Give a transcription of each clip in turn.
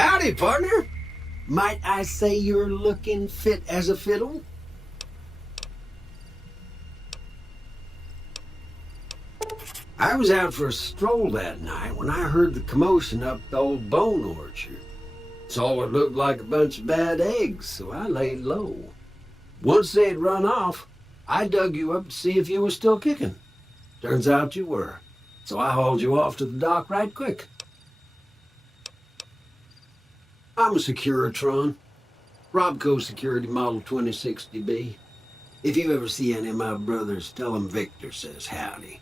Howdy, partner. Might I say you're looking fit as a fiddle? I was out for a stroll that night when I heard the commotion up the old bone orchard. Saw what looked like a bunch of bad eggs, so I laid low. Once they had run off, I dug you up to see if you were still kicking. Turns out you were, so I hauled you off to the dock right quick. I'm a Securitron. Robco Security Model 2060B. If you ever see any of my brothers, tell them Victor says howdy.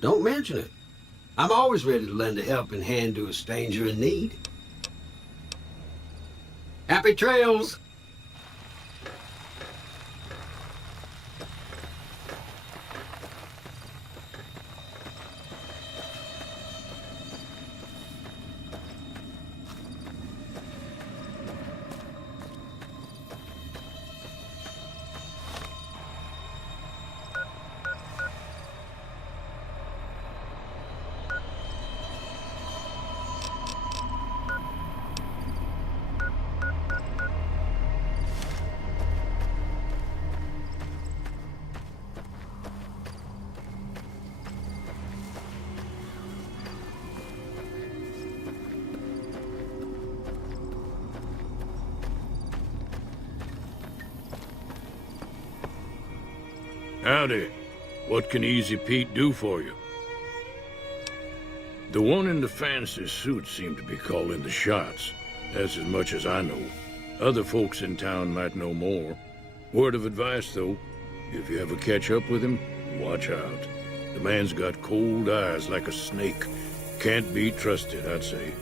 Don't mention it. I'm always ready to lend a helping hand to a stranger in need. Happy trails! Howdy. What can Easy Pete do for you? The one in the fancy suit seemed to be calling the shots. That's as much as I know. Other folks in town might know more. Word of advice, though. If you ever catch up with him, watch out. The man's got cold eyes like a snake. Can't be trusted, I'd say.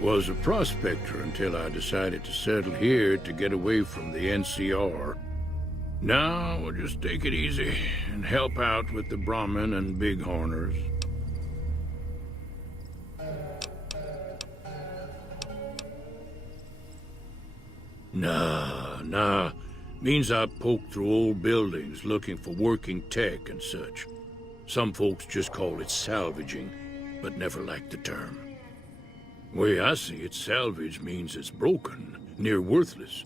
Was a prospector until I decided to settle here to get away from the NCR. Now, we'll just take it easy and help out with the Brahmin and Bighorners. Nah. Means I poke through old buildings looking for working tech and such. Some folks just call it salvaging, but never liked the term. Way I see it, salvage means it's broken, near worthless.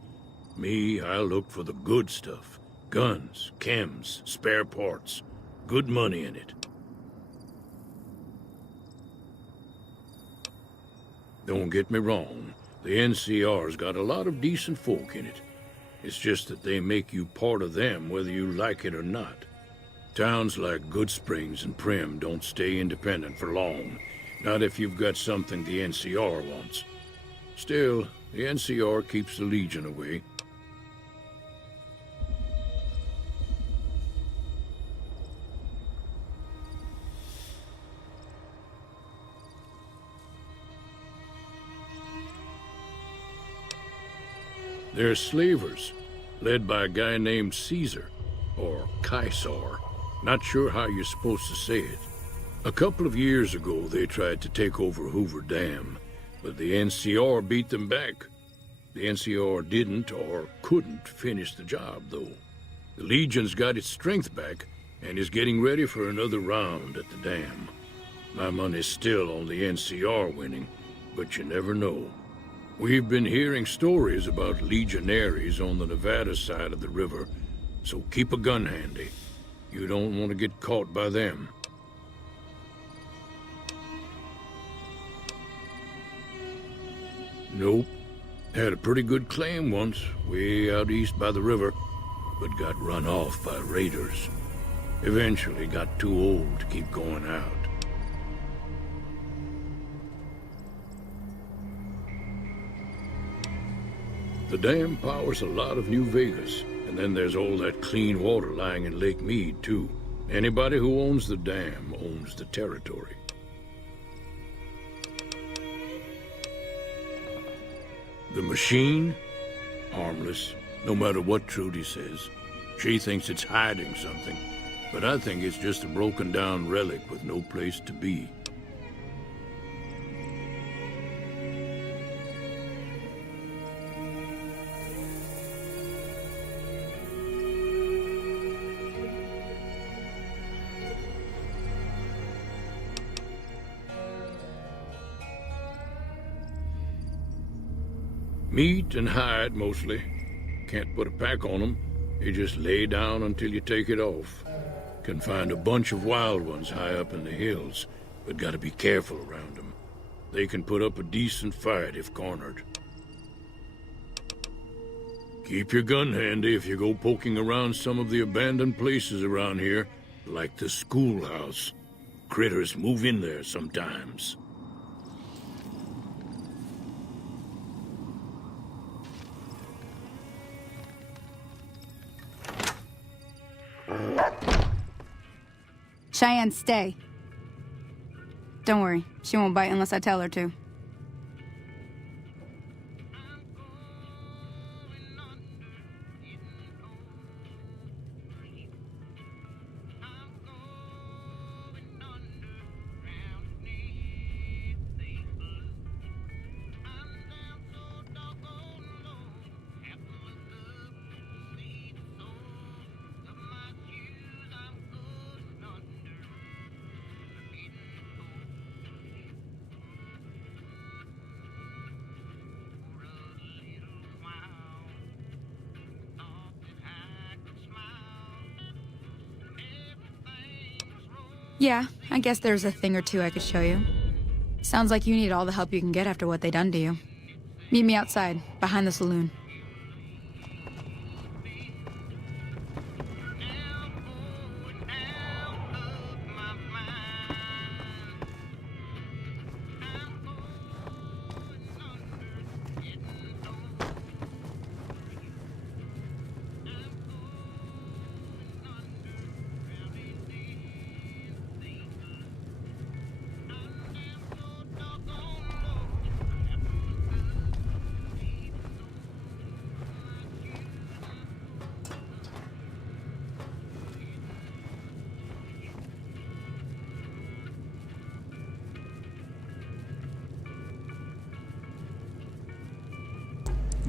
Me, I look for the good stuff. Guns, chems, spare parts. Good money in it. Don't get me wrong. The NCR's got a lot of decent folk in it. It's just that they make you part of them whether you like it or not. Towns like Goodsprings and Primm don't stay independent for long. Not if you've got something the NCR wants. Still, the NCR keeps the Legion away. They're slavers, led by a guy named Caesar, or Caesar. Not sure how you're supposed to say it. A couple of years ago, they tried to take over Hoover Dam, but the NCR beat them back. The NCR didn't or couldn't finish the job, though. The Legion's got its strength back and is getting ready for another round at the dam. My money's still on the NCR winning, but you never know. We've been hearing stories about legionaries on the Nevada side of the river, so keep a gun handy. You don't want to get caught by them. Nope. Had a pretty good claim once, way out east by the river, but got run off by raiders. Eventually got too old to keep going out. The dam powers a lot of New Vegas, and then there's all that clean water lying in Lake Mead, too. Anybody who owns the dam owns the territory. The machine? Harmless, no matter what Trudy says. She thinks it's hiding something, but I think it's just a broken-down relic with no place to be. Meat and hide, mostly. Can't put a pack on them. You just lay down until you take it off. Can find a bunch of wild ones high up in the hills, but gotta be careful around them. They can put up a decent fight if cornered. Keep your gun handy if you go poking around some of the abandoned places around here, like the schoolhouse. Critters move in there sometimes. Cheyenne, stay. Don't worry, she won't bite unless I tell her to. Yeah, I guess there's a thing or two I could show you. Sounds like you need all the help you can get after what they done to you. Meet me outside, behind the saloon.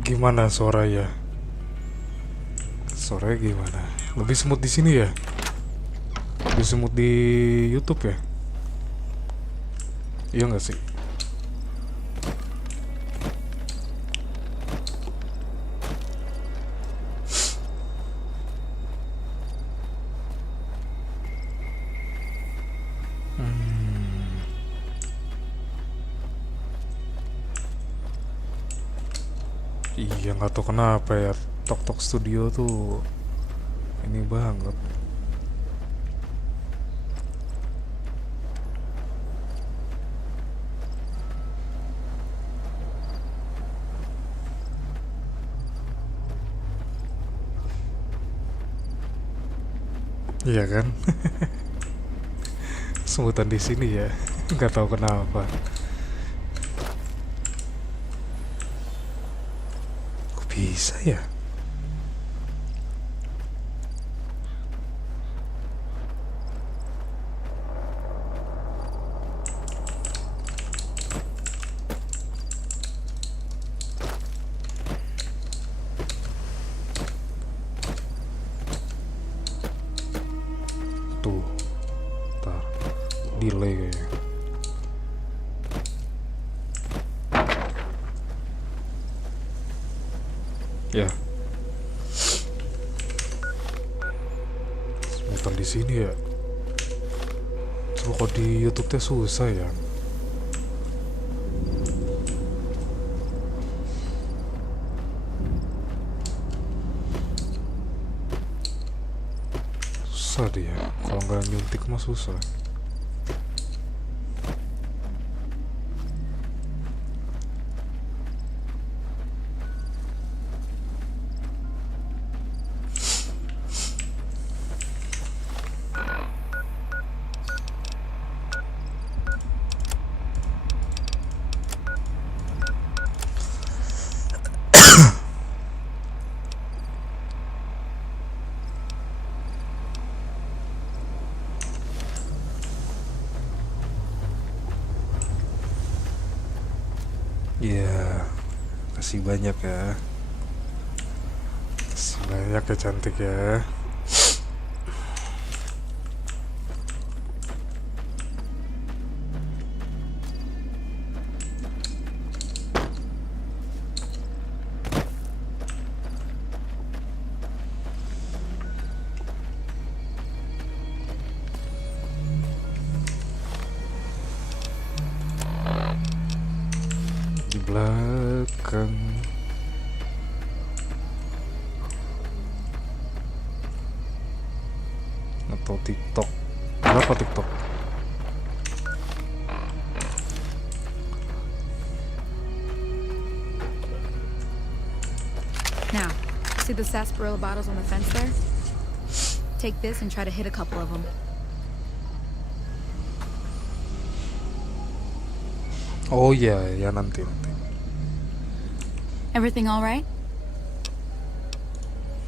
Gimana suaranya? Suaranya gimana? Lebih smooth di sini ya? Lebih smooth di YouTube ya? Iya nggak sih? Iya nggak tahu kenapa ya, Tok Tok Studio tuh ini banget. Iya kan? Semutan di sini ya, nggak tahu kenapa. Kok bisa ya? Tuh, tar, delay kayaknya. Ya, semutan di sini ya. Coba kok di YouTube teh susah ya. Susah dia, kalau nggak nyuntik mah susah. Iya, kasih banyak ya. Kasih banyak ya cantik ya. atau TikTok. Berapa TikTok? Now, see the sarsaparilla bottles on the fence there? Take this and try to hit a couple of them. Oh iya, ya nanti. Everything all right?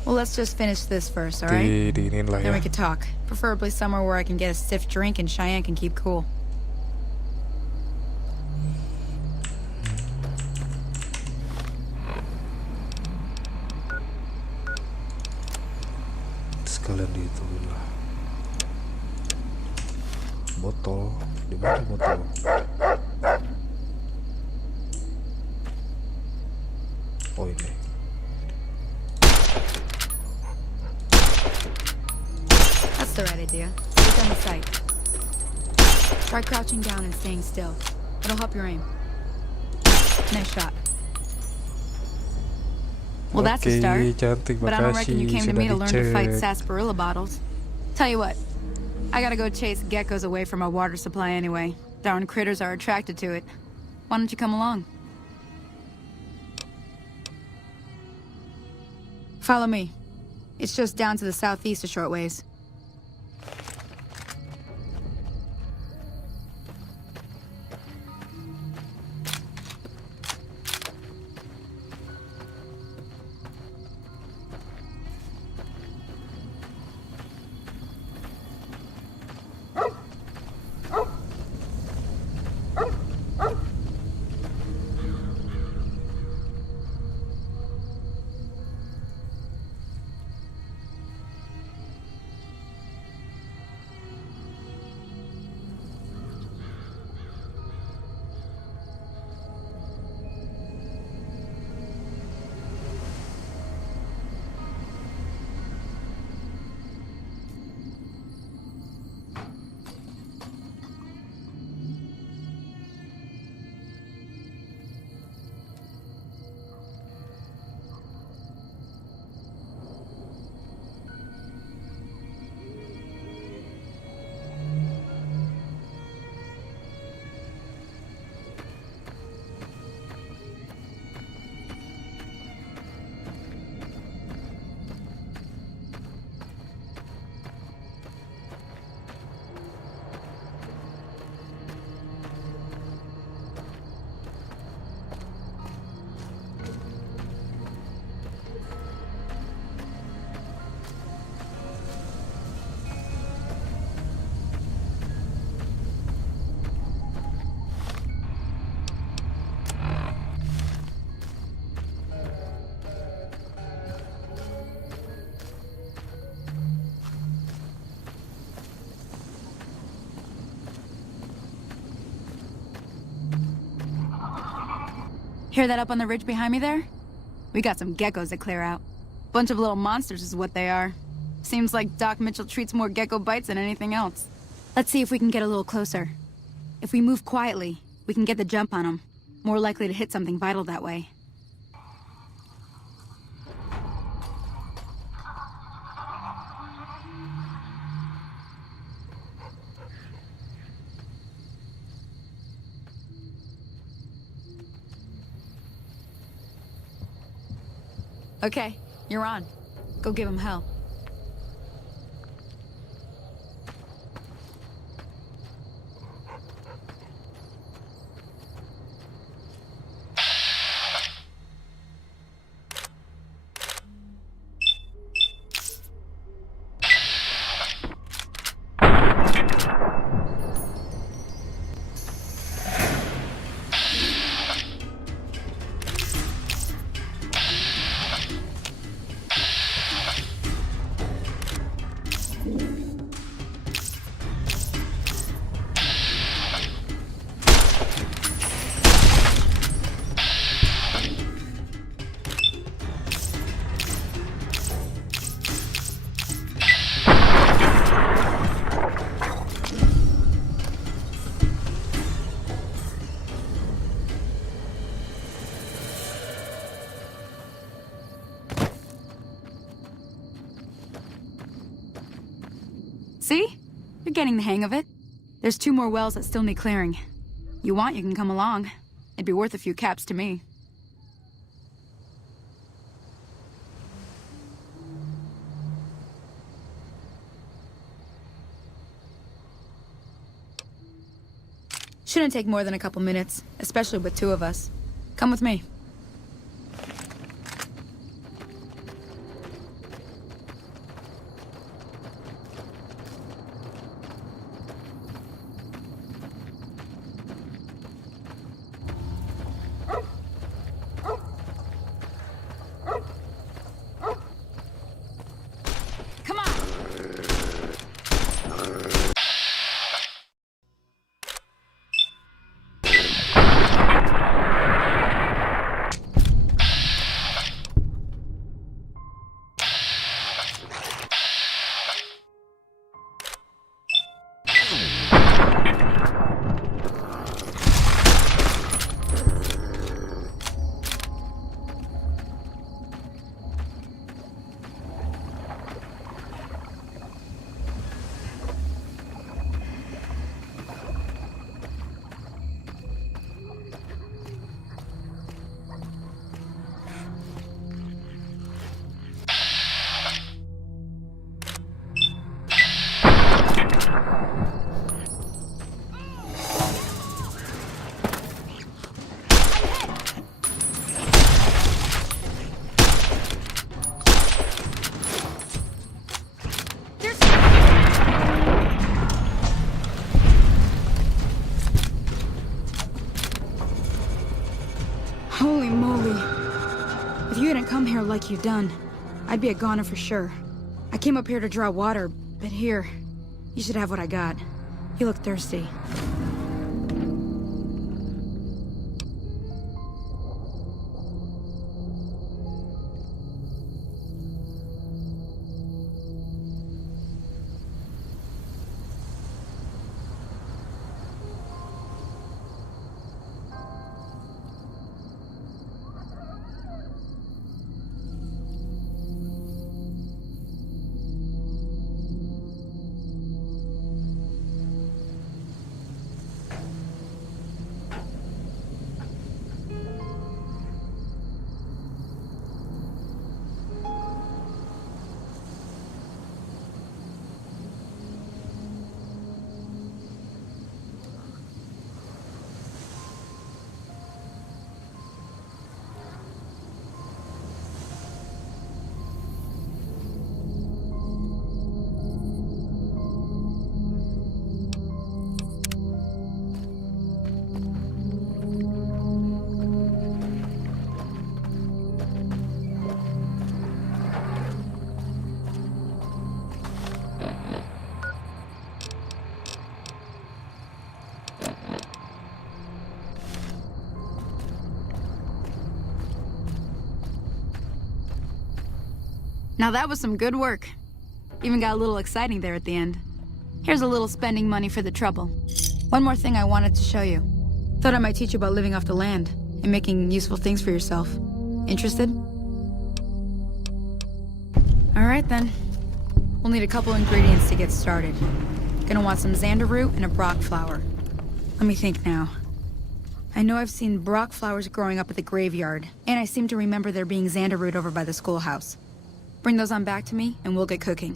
Well, let's just finish this first, all right? Diinin lah Then ya. we could talk. Preferably somewhere where I can get a stiff drink and Cheyenne can keep cool. Sekalian diituin lah. Botol, di mana botol? Oh ini. That's the right idea. Get on the sight. Try crouching down and staying still. It'll help your aim. Nice shot. Well, that's a start. Oke, cantik, But I don't reckon you makasih came to sudah me to learn to fight dicek. sarsaparilla bottles. Tell you what, I gotta go chase geckos away from our water supply anyway. Darn critters are attracted to it. Why don't you come along? Follow me. It's just down to the southeast a short ways. Hear that up on the ridge behind me there? We got some geckos to clear out. Bunch of little monsters is what they are. Seems like Doc Mitchell treats more gecko bites than anything else. Let's see if we can get a little closer. If we move quietly, we can get the jump on them. More likely to hit something vital that way. Okay, you're on. Go give him hell. See? You're getting the hang of it. There's 2 more wells that still need clearing. You want, you can come along. It'd be worth a few caps to me. Shouldn't take more than a couple minutes, especially with 2 of us. Come with me. Come on! Holy moly. If you hadn't come here like you done, I'd be a goner for sure. I came up here to draw water, but here, you should have what I got. You look thirsty. Now that was some good work. Even got a little exciting there at the end. Here's a little spending money for the trouble. One more thing I wanted to show you. Thought I might teach you about living off the land and making useful things for yourself. Interested? Alright then. We'll need a couple ingredients to get started. Gonna want some xander root and a brock flower. Let me think now. I know I've seen brock flowers growing up at the graveyard, and I seem to remember there being xander root over by the schoolhouse. Bring those on back to me, and we'll get cooking.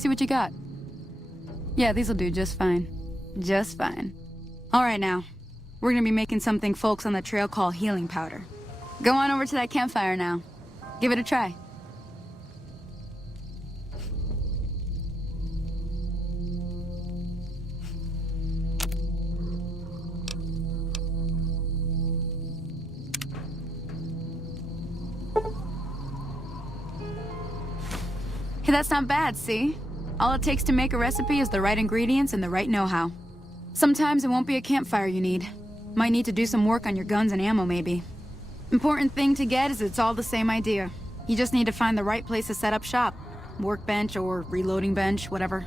see what you got. Yeah, these'll do just fine. Just fine. All right, now. We're gonna be making something folks on the trail call healing powder. Go on over to that campfire now. Give it a try. Hey, that's not bad, see? All it takes to make a recipe is the right ingredients and the right know-how. Sometimes it won't be a campfire you need. Might need to do some work on your guns and ammo, maybe. Important thing to get is it's all the same idea. You just need to find the right place to set up shop. Workbench or reloading bench, whatever.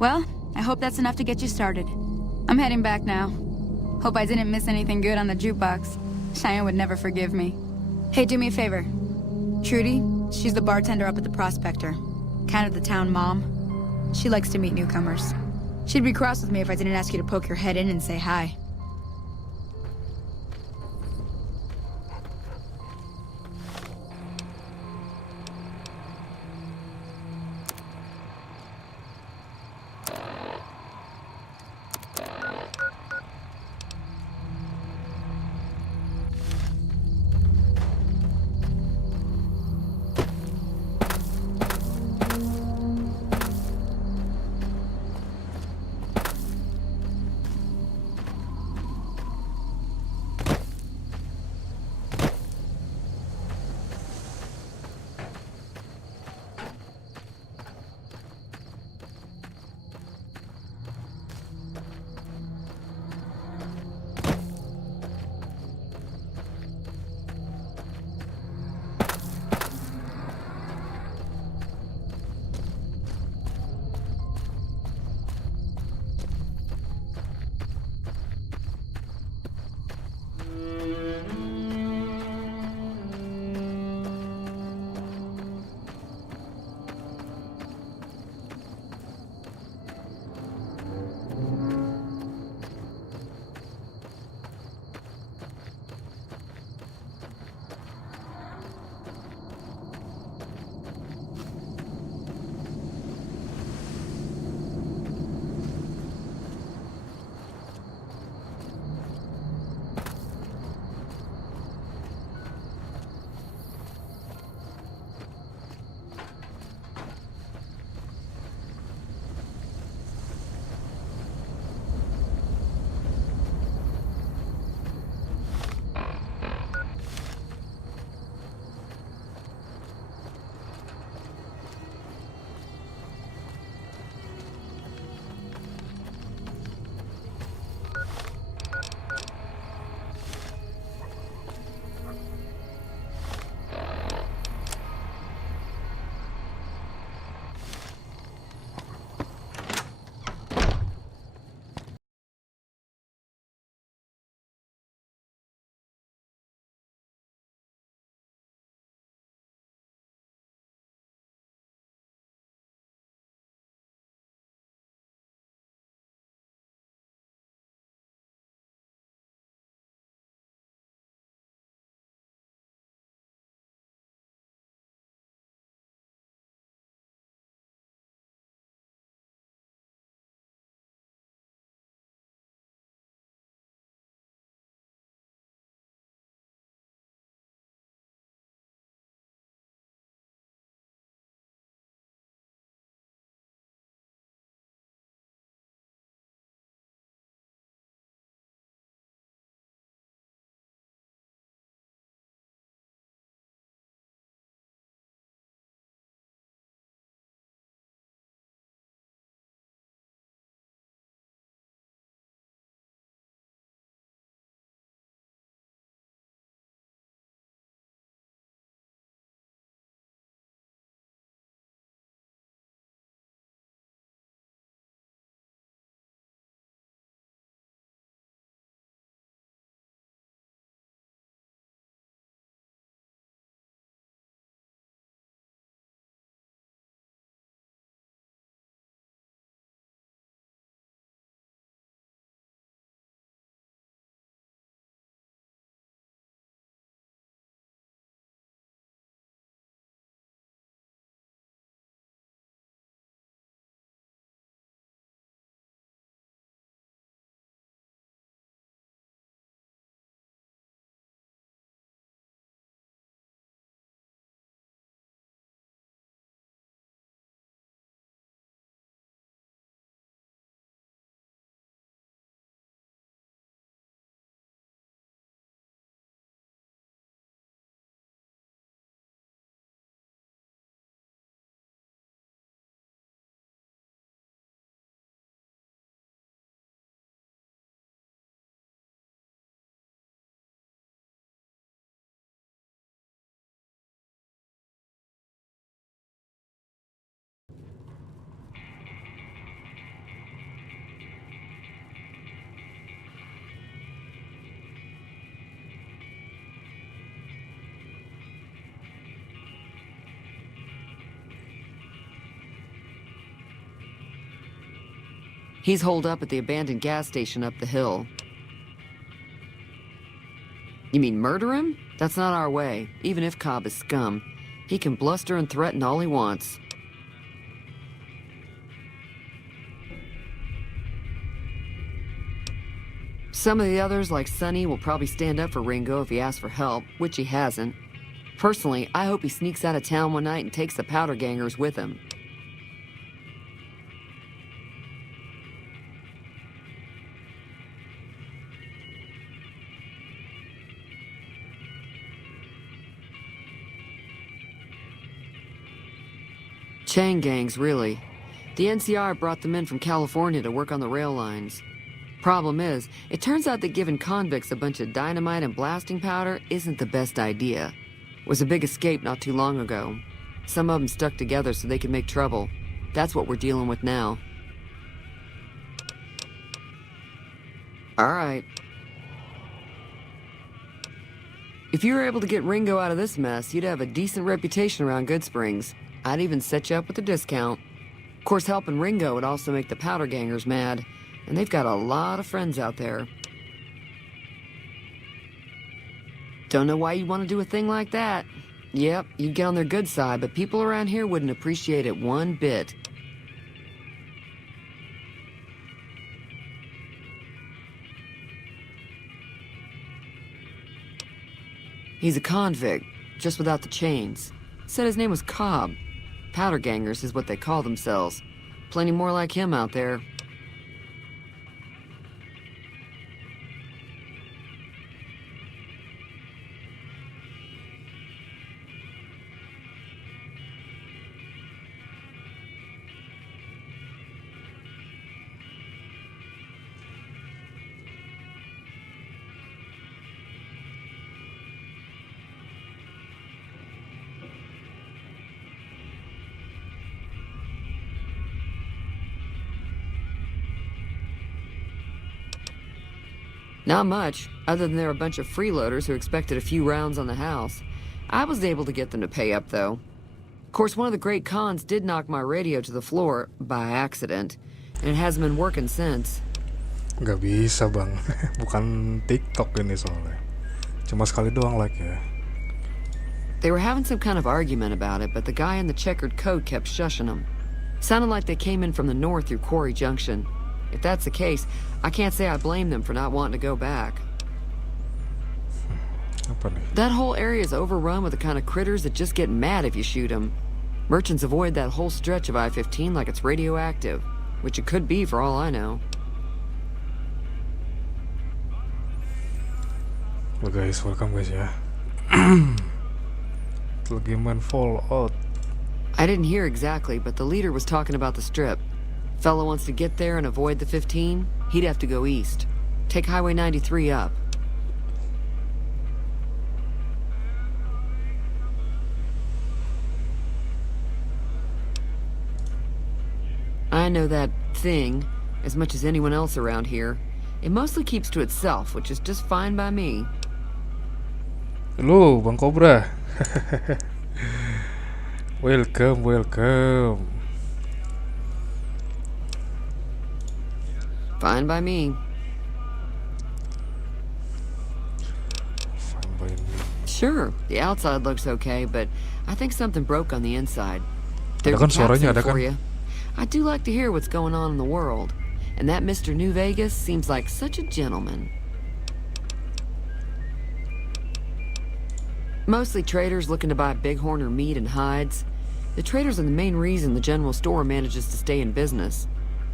Well, I hope that's enough to get you started. I'm heading back now. Hope I didn't miss anything good on the jukebox. Cheyenne would never forgive me. Hey, do me a favor. Trudy, she's the bartender up at the Prospector. Kind of the town mom. She likes to meet newcomers. She'd be cross with me if I didn't ask you to poke your head in and say hi. He's holed up at the abandoned gas station up the hill. You mean murder him? That's not our way, even if Cobb is scum. He can bluster and threaten all he wants. Some of the others, like Sonny, will probably stand up for Ringo if he asks for help, which he hasn't. Personally, I hope he sneaks out of town one night and takes the powder gangers with him. Chain gangs, really. The NCR brought them in from California to work on the rail lines. Problem is, it turns out that giving convicts a bunch of dynamite and blasting powder isn't the best idea. It was a big escape not too long ago. Some of them stuck together so they could make trouble. That's what we're dealing with now. All right. If you were able to get Ringo out of this mess, you'd have a decent reputation around Goodsprings. I'd even set you up with a discount. Of course, helping Ringo would also make the powder gangers mad, and they've got a lot of friends out there. Don't know why you'd want to do a thing like that. Yep, you'd get on their good side, but people around here wouldn't appreciate it one bit. He's a convict, just without the chains. Said his name was Cobb. Powder gangers is what they call themselves. Plenty more like him out there. Not much, other than they're a bunch of freeloaders who expected a few rounds on the house. I was able to get them to pay up, though. Of course, one of the great cons did knock my radio to the floor, by accident, and it hasn't been working since. Gak bisa bang, bukan TikTok ini soalnya. Cuma sekali doang like ya. They were having some kind of argument about it, but the guy in the checkered coat kept shushing them. Sounded like they came in from the north through Quarry Junction. If that's the case, I can't say I blame them for not wanting to go back. Apa nih? That whole area is overrun with the kind of critters that just get mad if you shoot them. Merchants avoid that whole stretch of I-15 like it's radioactive, which it could be for all I know. Well guys, welcome guys ya. Lagi main Fallout. I didn't hear exactly, but the leader was talking about the strip. Fella wants to get there and avoid the 15, he'd have to go east. Take Highway 93 up. I know that thing as much as anyone else around here. It mostly keeps to itself, which is just fine by me. Hello, Bang Cobra. Welcome, welcome. Fine by me. Fine by me. Sure, the outside looks okay, but I think something broke on the inside. There's Ada kan a capsule suaranya, ada for kan? you. I do like to hear what's going on in the world, and that Mr. New Vegas seems like such a gentleman. Mostly traders looking to buy bighorn or meat and hides. The traders are the main reason the general store manages to stay in business.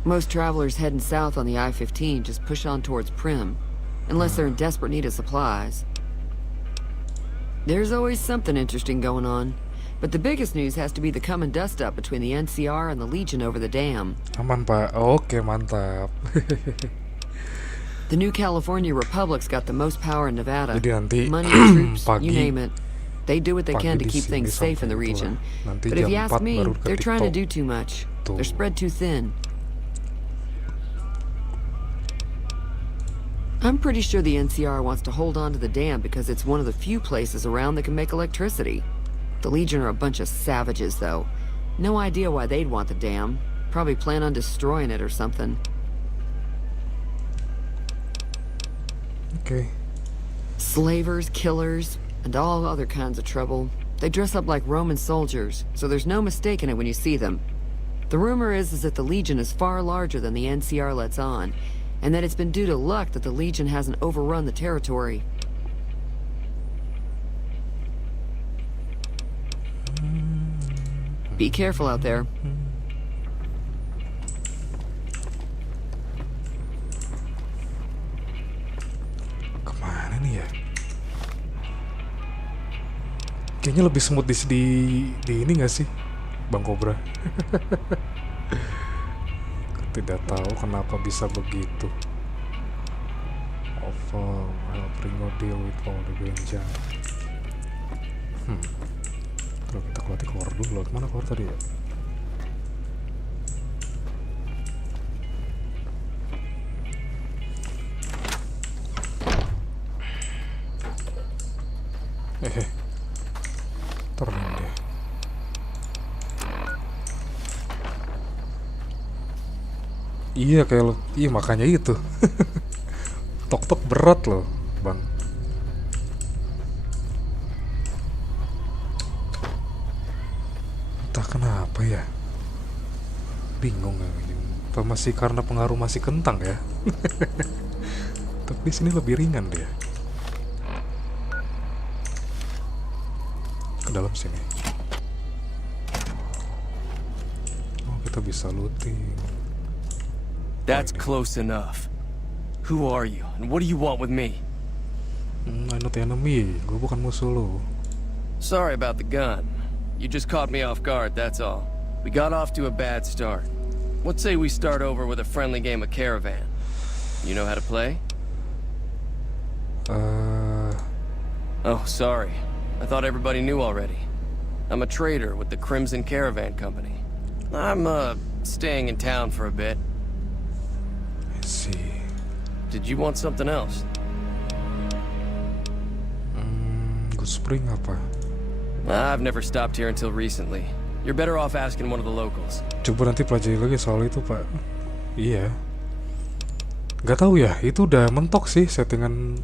Most travelers heading south on the I-15 just push on towards Primm, unless they're in desperate need of supplies. There's always something interesting going on, but the biggest news has to be the coming dust-up between the NCR and the Legion over the dam. Aman Pak, oke mantap. The new California Republic's got the most power in Nevada. Jadi nanti Money, troops, pagi, you name it. They do what they can to pagi di keep things sini safe in the sampai region. itulah. Nanti But if jam you ask 4 me, baru ke they're trying to TikTok. do too much. Tuh. They're spread too thin. I'm pretty sure the NCR wants to hold on to the dam because it's one of the few places around that can make electricity. The Legion are a bunch of savages, though. No idea why they'd want the dam. Probably plan on destroying it or something. Oke. Slavers, killers, and all other kinds of trouble. They dress up like Roman soldiers, so there's no mistaking it when you see them. The rumor is that the Legion is far larger than the NCR lets on, and that it's been due to luck that the Legion hasn't overrun the territory. Be careful out there. Kemana nih ya? Kayaknya lebih smooth di ini gak sih, Bang Cobra? Tidak tahu kenapa bisa begitu. Over, help Ringo deal with all the danger. Terus kita keluar dulu. Lewat mana keluar tadi ya? Turun deh. Iya kayak lo, iya makanya itu. Tok-tok berat loh, Bang. Entah kenapa ya. Bingung ya. Apa masih karena pengaruh masih kentang ya? Tapi di sini lebih ringan dia. Ke dalam sini. Oh, kita bisa looting. That's close enough. Who are you, and what do you want with me? I'm not the enemy. Gue bukan musuh lo. Sorry about the gun. You just caught me off guard, that's all. We got off to a bad start. What say we start over with a friendly game of Caravan? You know how to play? Oh, sorry. I thought everybody knew already. I'm a trader with the Crimson Caravan Company. I'm, staying in town for a bit. I see. Did you want something else? Good Spring apa? I've never stopped here until recently. You're better off asking one of the locals. Coba nanti pelajari lagi soal itu, Pak. Iya. Gak tahu ya, itu udah mentok sih settingan.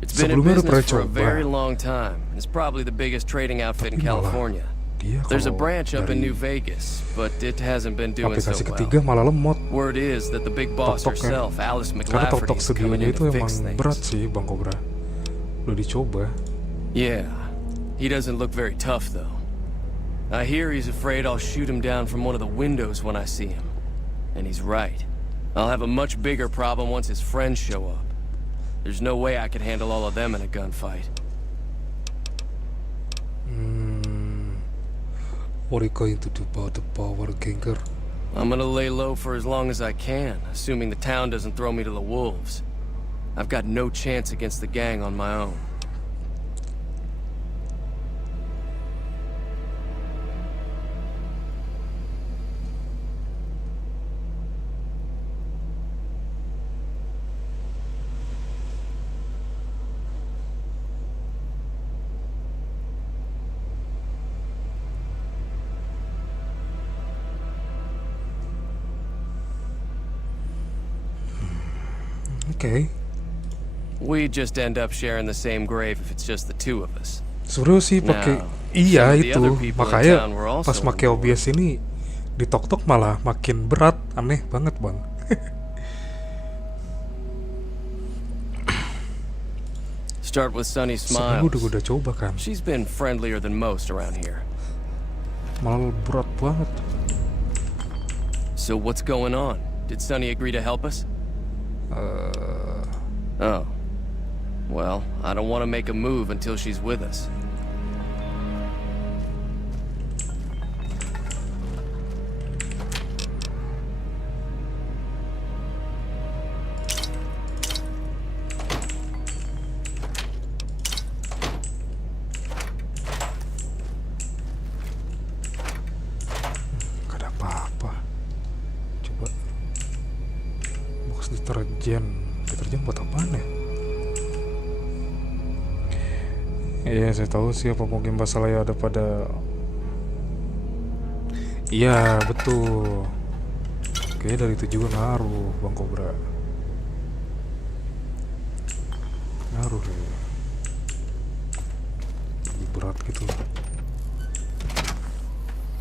It's been in Sebelumnya udah pernah business for a coba. very long time. It's probably the biggest trading outfit in Tapi malah California. Dia There's a kalau branch up in dari New Vegas, but it hasn't been doing so aplikasi well. ketiga malah lemot. Word is that the big boss Tok-tok ya. herself, Alice Karena McLafferty, tok-tok is coming studionya in itu to emang fix berat things. sih, Bang Cobra. Udah dicoba. Yeah, he doesn't look very tough though. I hear he's afraid I'll shoot him down from one of the windows when I see him. And he's right. I'll have a much bigger problem once his friends show up. There's no way I could handle all of them in a gunfight. What are you going to do about the power ganger? I'm gonna lay low for as long as I can, assuming the town doesn't throw me to the wolves. I've got no chance against the gang on my own. Okay. We just end up sharing the same grave if it's just the two of us. Suruh sih pakai Now, iya some of the itu other people in makanya town were also pas pakai on board. OBS ini di tok-tok malah makin berat, aneh banget, Bang. Start with Sunny Sebelum Smiles. udah coba kan, She's been friendlier than most around here. malah berat banget. So what's going on? Did Sunny agree to help us? Oh. Well, I don't want to make a move until she's with us. Gak ada apa-apa. Coba box deterjen buat apaan ya? Iya, saya tahu siapa mungkin masalahnya ada pada. Iya, betul. Kayaknya dari itu juga ngaruh, Bang Cobra. Aduh, lebih berat gitu loh.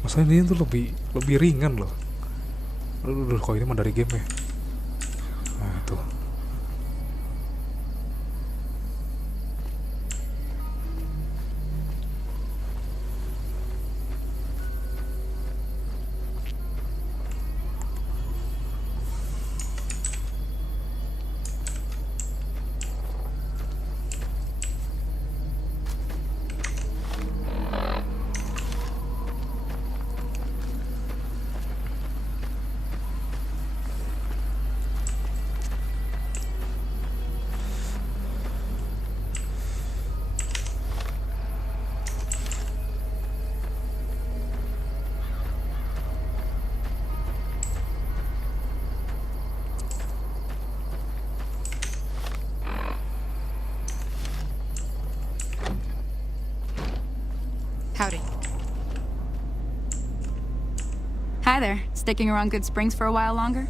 Masalah ini tuh lebih ringan loh. Aduh, kok ini mah dari game ya. Nah tuh. Howdy. Hi there. Sticking around Good Springs for a while longer?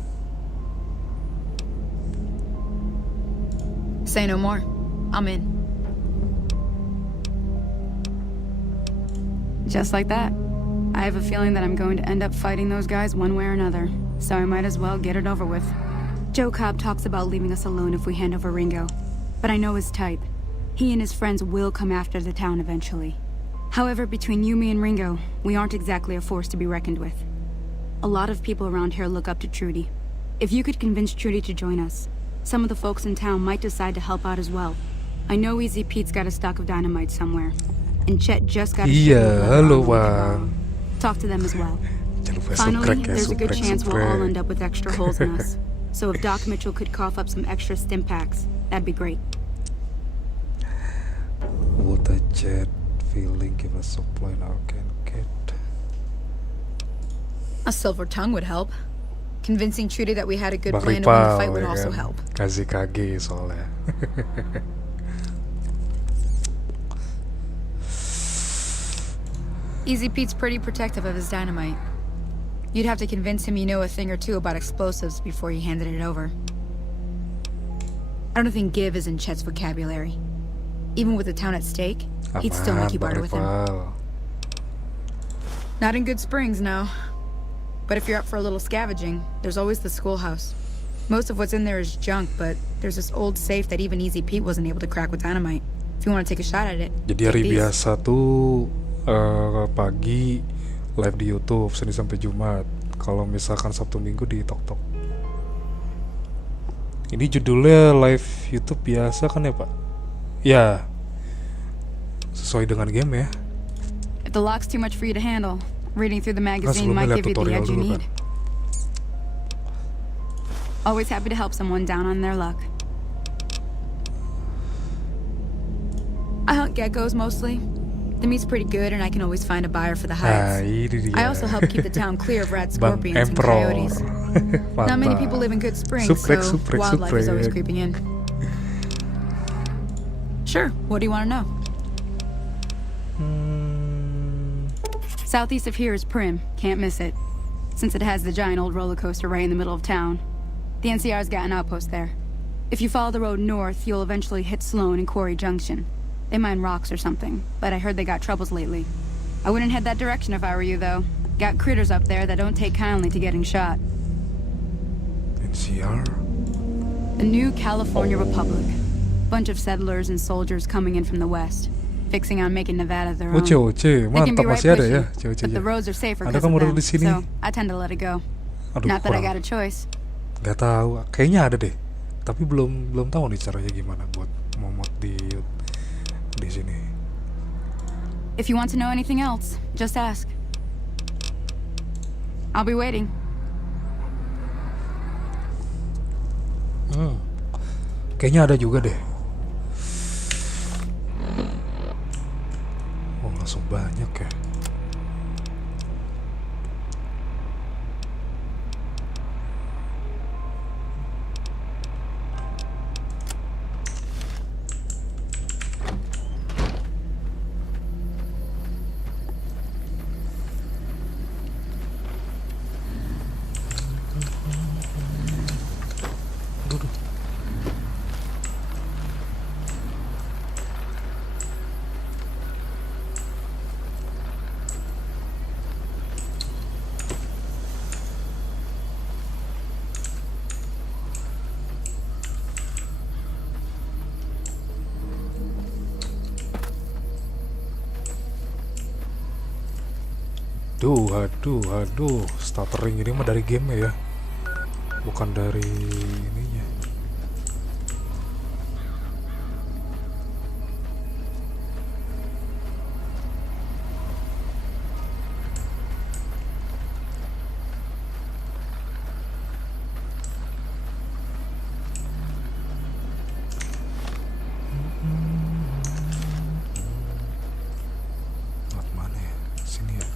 Say no more. I'm in. Just like that. I have a feeling that I'm going to end up fighting those guys one way or another, so I might as well get it over with. Joe Cobb talks about leaving us alone if we hand over Ringo, but I know his type. He and his friends will come after the town eventually. However, between you, me, and Ringo, we aren't exactly a force to be reckoned with. A lot of people around here look up to Trudy. If you could convince Trudy to join us, some of the folks in town might decide to help out as well. I know Easy Pete's got a stock of dynamite somewhere, and Chet just got a shipment of leather halo, on we could Bang. borrow. Talk to them as well. Jangan lupa Finally, subscribe ya, there's a good chance we'll all subscribe. end up with extra holes in us. So if Doc Mitchell could cough up some extra stim packs, that'd be great. What a jet feeling, give us supply now can get. A silver tongue would help. Convincing Trudy that we had a good plan to win the fight would ya also kan? help. Kasih KG soalnya. Easy Pete's pretty protective of his dynamite. You'd have to convince him you know a thing or two about explosives before you handed it over. I don't think give is in Chet's vocabulary. Even with the town at stake, he'd still make you Bang barter with him. Rival. Not in Good Springs, no. But if you're up for a little scavenging, there's always the schoolhouse. Most of what's in there is junk, but there's this old safe that even Easy Pete wasn't able to crack with dynamite. If you want to take a shot at it, Jadi take hari these. biasa tuh pagi live di YouTube Senin sampai Jumat. Kalau misalkan Sabtu Minggu di TokTok. Ini judulnya live YouTube biasa kan ya Pak? Ya, sesuai dengan game ya. If the lock's too much for you to handle, reading through the Kan magazine sebelumnya might lihat give you the tutorial edge you dulu need. kan. Always happy to help someone down on their luck. I hunt geckos mostly. The meat's pretty good and I can always find a buyer for the Nah, hides. ini dia. I also help keep the town clear of rat Bang scorpions and Emperor. coyotes. Not many people live in Good Springs, Suprek, so suprek, wildlife is always suprek. creeping in. Sure, what do you want to know? Southeast of here is Prim, can't miss it. Since it has the giant old roller coaster right in the middle of town. The NCR's got an outpost there. If you follow the road north, you'll eventually hit Sloan and Quarry Junction. They mine rocks or something, but I heard they got troubles lately. I wouldn't head that direction if I were you, though. Got critters up there that don't take kindly to getting shot. NCR. The new California Republic. Bunch of settlers and soldiers coming in from the west, fixing on making Nevada their Oh, own. COC. They can Mantap be right masih ada pushy, ya COC. but the roads are safer Ada because kamu of dulu them, di sini? so I tend to let it go. Aduh, Not that I kurang. got a choice. Gak tahu, kayaknya ada deh. Tapi belum tahu nih caranya gimana buat mod di sini. If you want to know anything else, just ask. I'll be waiting. Kayaknya ada juga deh. Oh, langsung banyak ya. Aduh, stuttering ini mah dari game ya, bukan dari ininya. Not mana ya? Sini ya.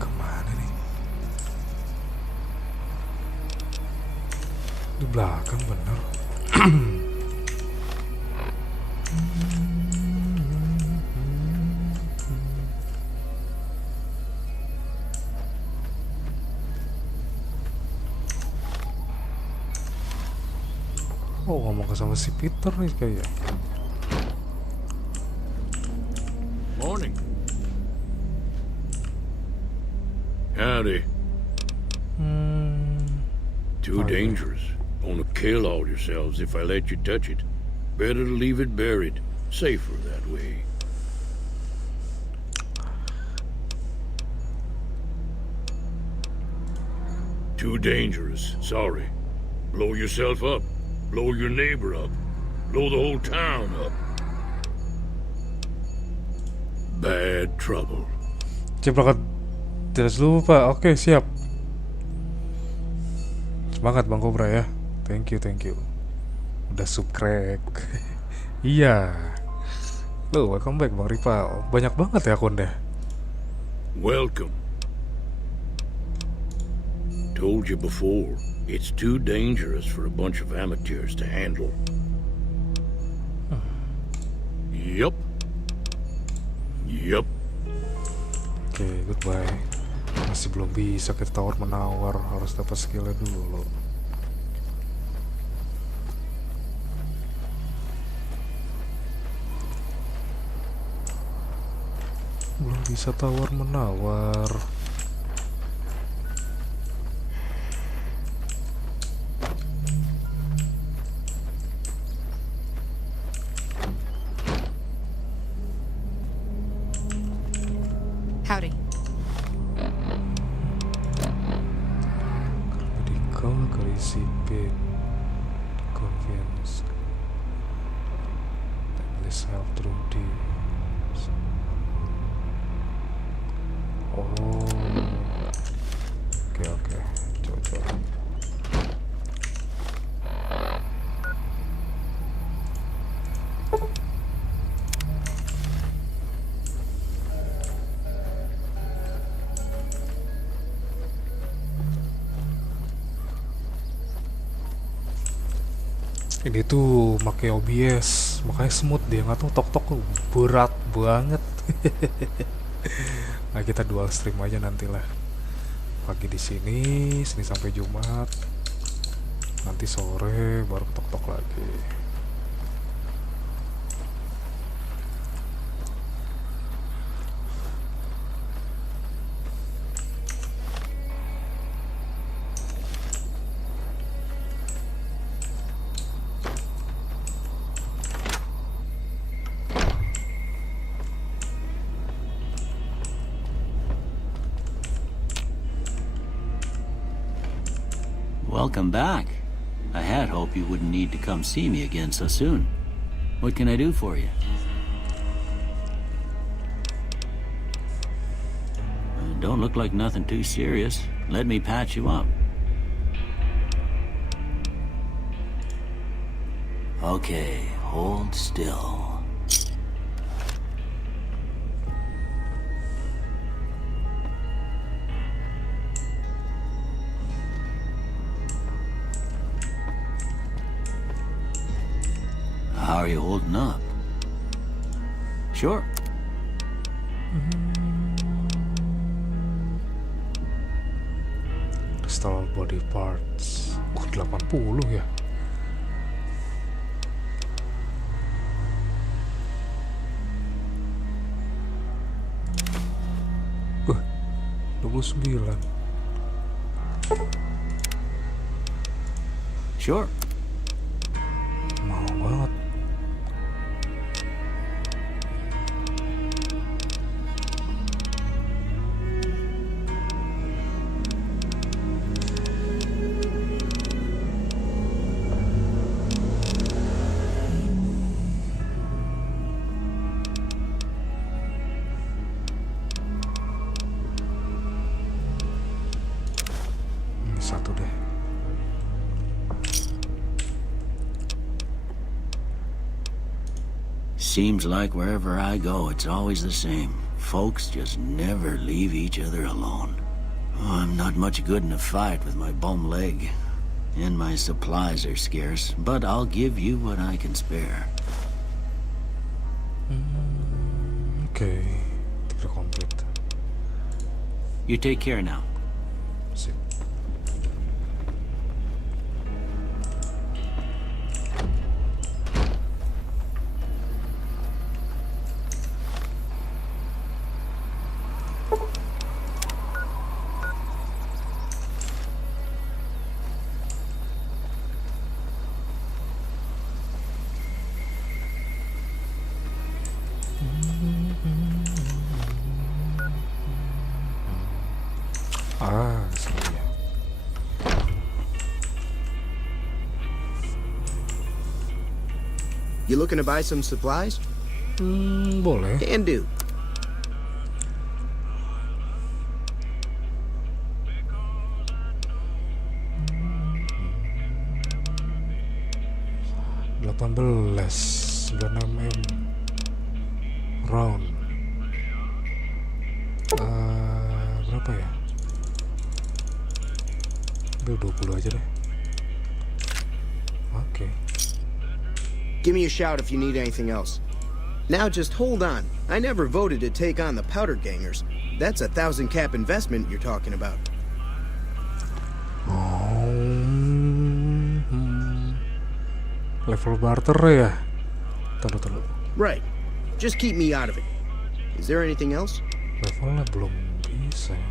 Kemana nih? Di belakang bener. Oh, ngomong sama si Peter nih kayak. Morning. Howdy. Too dangerous. Gonna kill all yourselves if I let you touch it. Better to leave it buried. Safer that way. Too dangerous. Sorry. Blow yourself up. Blow your neighbor up. Blow the whole town up. Bad trouble. Ciprakat jelas dulu Pak. Oke, siap. Semangat Bang Cobra ya. Thank you. Udah subscribe. Iya. Loh, welcome back Bang Rival. Banyak banget ya akunnya. Welcome. Told you before, it's too dangerous for a bunch of amateurs to handle. Yup. Oke, goodbye. Masih belum bisa ke tawar menawar, harus dapat skillnya dulu. Belum bisa tawar menawar. Howdy. Medical recipient convenience. Let's help through this. Oh. Oke. Coba. Ini tuh pakai OBS, makanya smooth dia, nggak tahu tok berat banget. Nah kita dual stream aja nantilah. Pagi di sini sampai Jumat. Nanti sore baru tok lagi. Welcome back. I had hoped you wouldn't need to come see me again so soon. What can I do for you? Don't look like nothing too serious. Let me patch you up. Okay, hold still. How are you holding up? Sure. Restore body parts. 80 ya. 29. Sure. Mau banget. Ini satu deh. Seems like wherever I go, it's always the same. Folks just never leave each other alone. Oh, I'm not much good in a fight with my bum leg. And my supplies are scarce, but I'll give you what I can spare. Oke, tidak komplit. You take care now. Sip. Sini ya. You looking to buy some supplies? Boleh. Can do. $18 9mm round. Berapa ya? Ambil 20 aja deh. Oke. Give me a shout if you need anything else. Now just hold on. I never voted to take on the powder gangers. That's 1,000 cap investment you're talking about. Level barter ya. Taruh. Right. Just keep me out of it. Is there anything else? Levelnya belum bisa ya.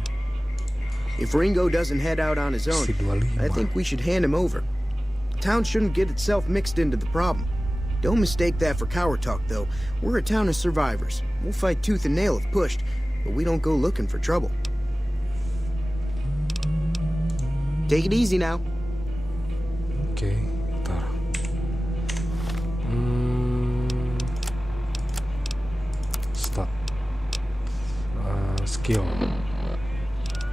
If Ringo doesn't head out on his own, Si 25. I think we should hand him over. Town shouldn't get itself mixed into the problem. Don't mistake that for coward talk, though. We're a town of survivors. We'll fight tooth and nail if pushed, but we don't go looking for trouble. Take it easy now. Oke, ntar. Start. Skill.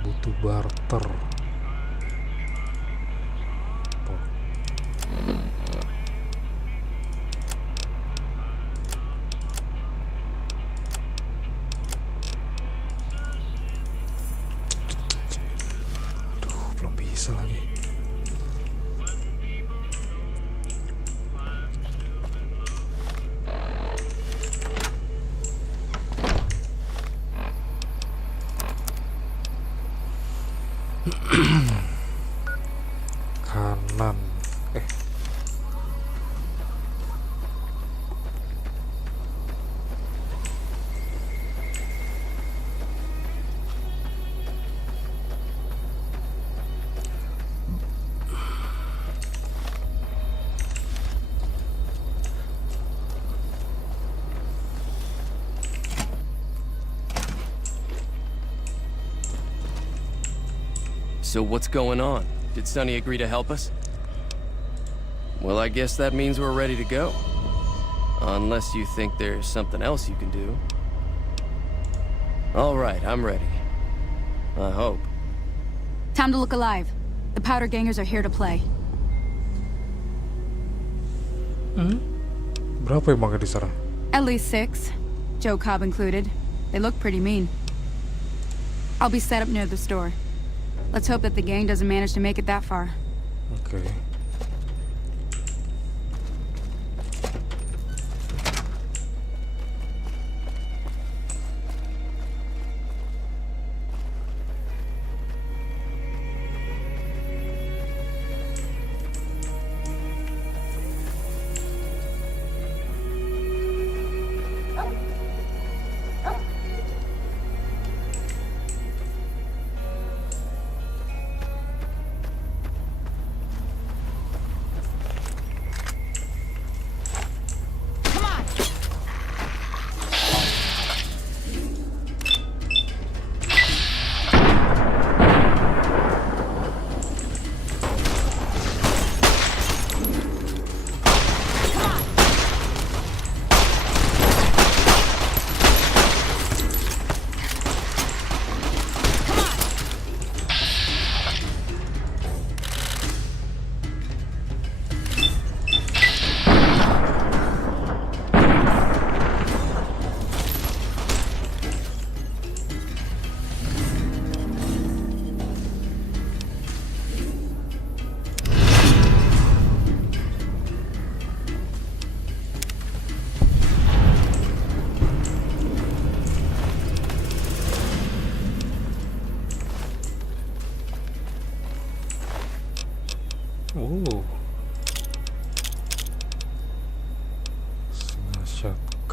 Butuh barter. Aduh, belum bisa lagi. Kanan. So what's going on? Did Sonny agree to help us? Well, I guess that means we're ready to go. Unless you think there's something else you can do. All right, I'm ready. I hope. Time to look alive. The powder gangers are here to play. Berapa emang yang diserang? At least 6. Joe Cobb included. They look pretty mean. I'll be set up near the store. Let's hope that the gang doesn't manage to make it that far. Oke.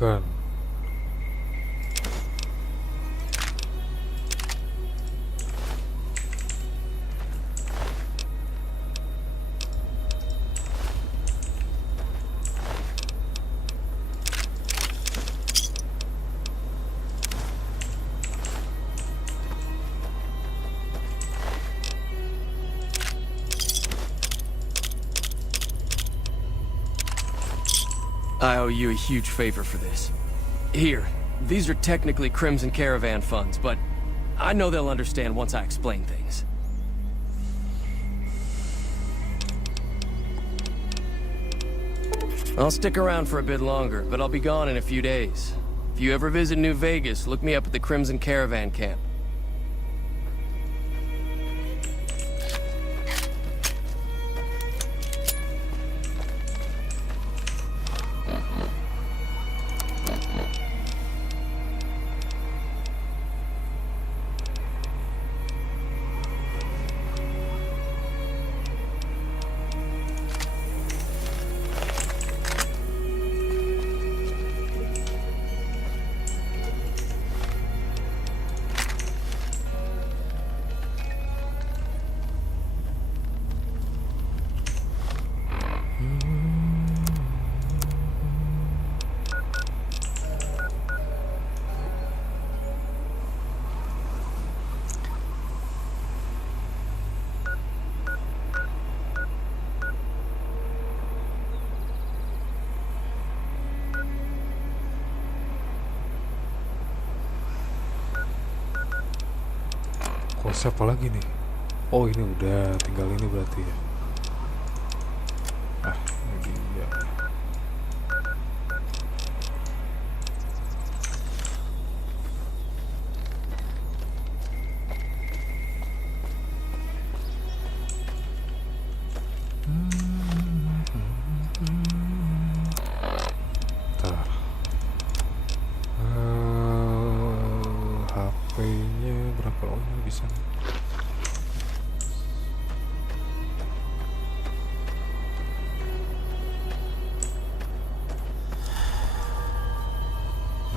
bukan. I owe you a huge favor for this. Here, these are technically Crimson Caravan funds, but I know they'll understand once I explain things. I'll stick around for a bit longer, but I'll be gone in a few days. If you ever visit New Vegas, look me up at the Crimson Caravan camp. Siapa lagi nih? Oh ini udah, tinggal ini berarti ya. Ah ini dia. Bentar. HP-nya berapa? Oh ini bisa.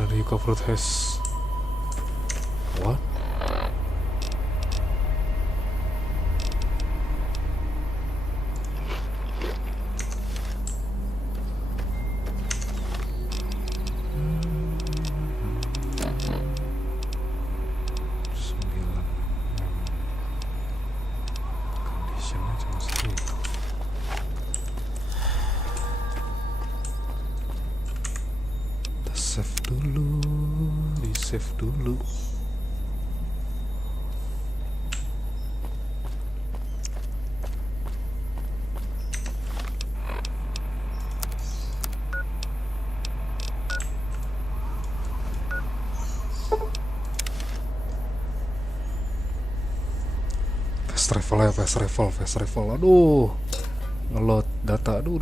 The covered has what? Save dulu. Fast travel. Aduh. Ngeload data. Aduh.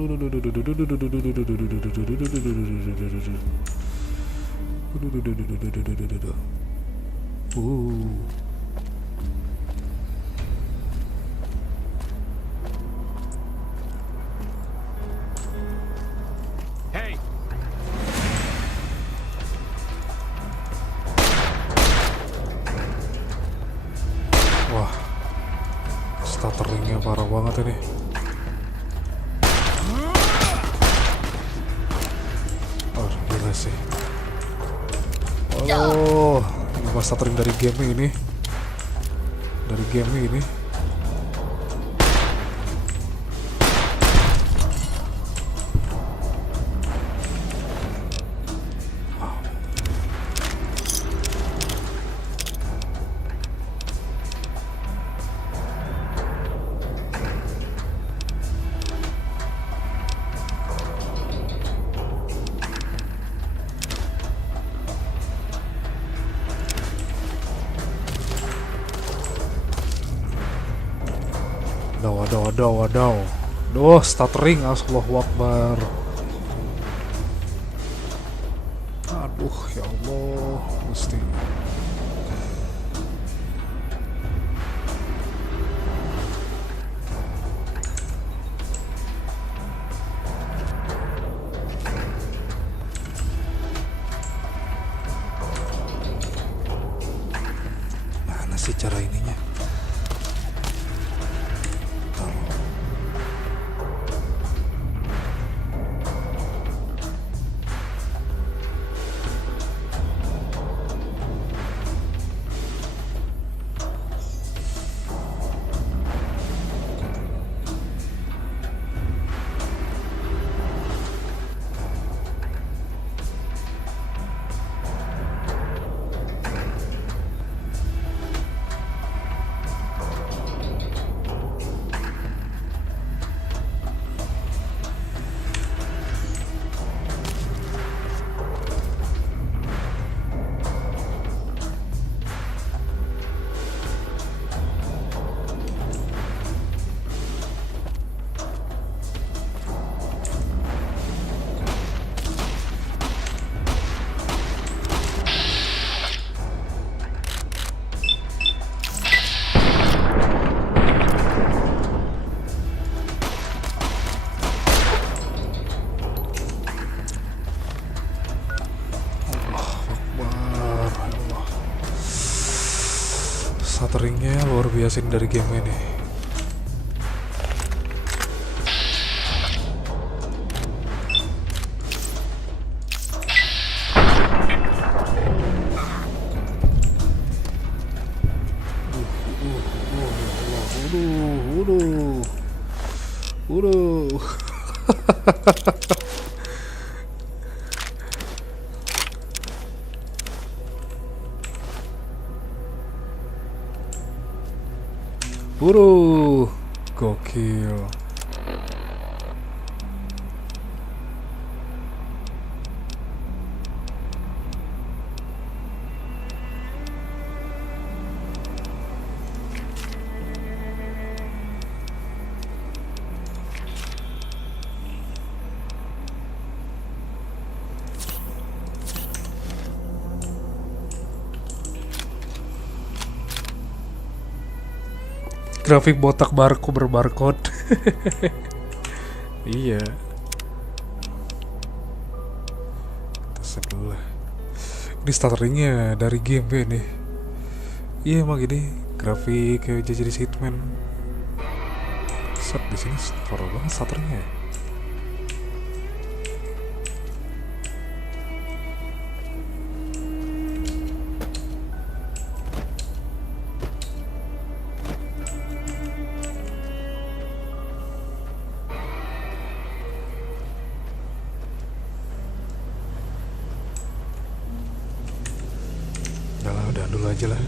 Hey! Wah, stutteringnya parah banget ini. Oh, gila sih. Oh, ini mas stuttering dari game ini. Wadaw. Duh, stuttering, Allahu Akbar. Aduh, ya Allah, mesti. stutteringnya luar biasa dari game ini. Waduh. Waduh, gokil. Grafik botak berbarcode. Iya. Kita save dulu lah. Ini stutteringnya dari game ini. Iya emang gini grafik kayak jadi Hitman. Set di sini parah banget stutteringnya. Udah dulu aja lah.